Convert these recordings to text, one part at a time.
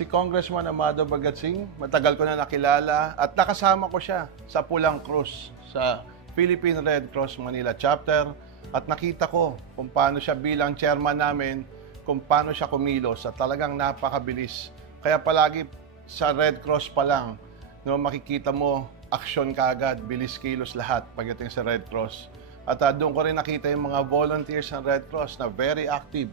Si Congressman Amado Bagatsing, matagal ko na nakilala at nakasama ko siya sa Pulang Cruz sa Philippine Red Cross Manila Chapter at nakita ko kung paano siya bilang chairman namin, kung paano siya kumilos at talagang napakabilis. Kaya palagi sa Red Cross pa lang, no, makikita mo aksyon kaagad, bilis kilos lahat pagdating sa Red Cross. At doon ko rin nakita yung mga volunteers ng Red Cross na very active.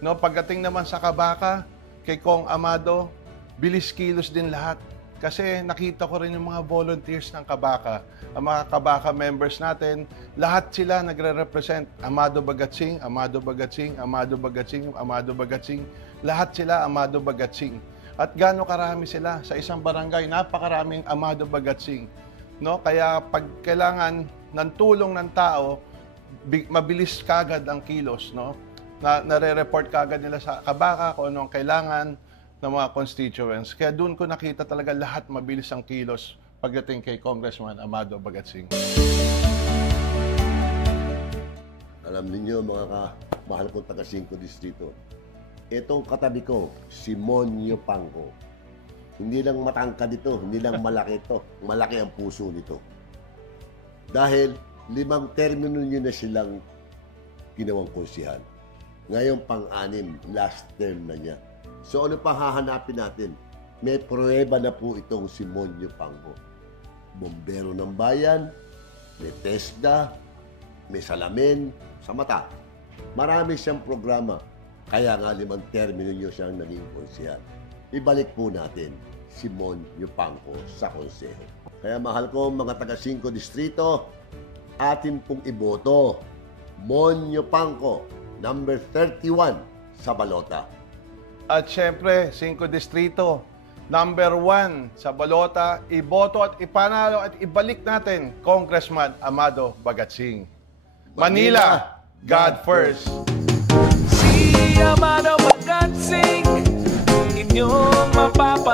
No, pagdating naman sa Kabaka, kay Kong Amado, bilis kilos din lahat. Kasi nakita ko rin yung mga volunteers ng Kabaka. Ang mga Kabaka members natin, lahat sila nagre-represent Amado Bagatsing, Amado Bagatsing, Amado Bagatsing, Amado Bagatsing. Lahat sila Amado Bagatsing. At gaano karami sila sa isang barangay, napakaraming Amado Bagatsing. No? Kaya pag kailangan ng tulong ng tao, mabilis kagad ang kilos, no? Nare-report kagad nila sa Kabaka kung anong kailangan ng mga constituents. Kaya doon ko nakita talaga lahat mabilis ang kilos pagdating kay Congressman Amado Bagatsing. Alam niyo mga mahal kong taga 5 distrito, itong katabi ko, si Monyo Pangco. Hindi lang matangkad ito, hindi lang malaki ito, malaki ang puso nito. Dahil 5 termino niyo na silang ginawang konsihan. Ngayon pang-6, last term na niya. So ano pa hahanapin natin? May pruweba na po itong si Monyo Pangco. Bombero ng bayan, may TESDA, may salamin sa mata. Marami siyang programa. Kaya nga 5 termino niyo siyang naging konsehan. Ibalik po natin si Monyo Pangco sa konseho. Kaya mahal ko mga taga 5 distrito, atin pong iboto. Monyo Pangco, number 31 sa balota. At syempre, 5 distrito, number 1 sa balota, iboto at ipanalo at ibalik natin Congressman Amado Bagatsing. Manila, God first! Si Amado Bagatsing, inyong mapapanood.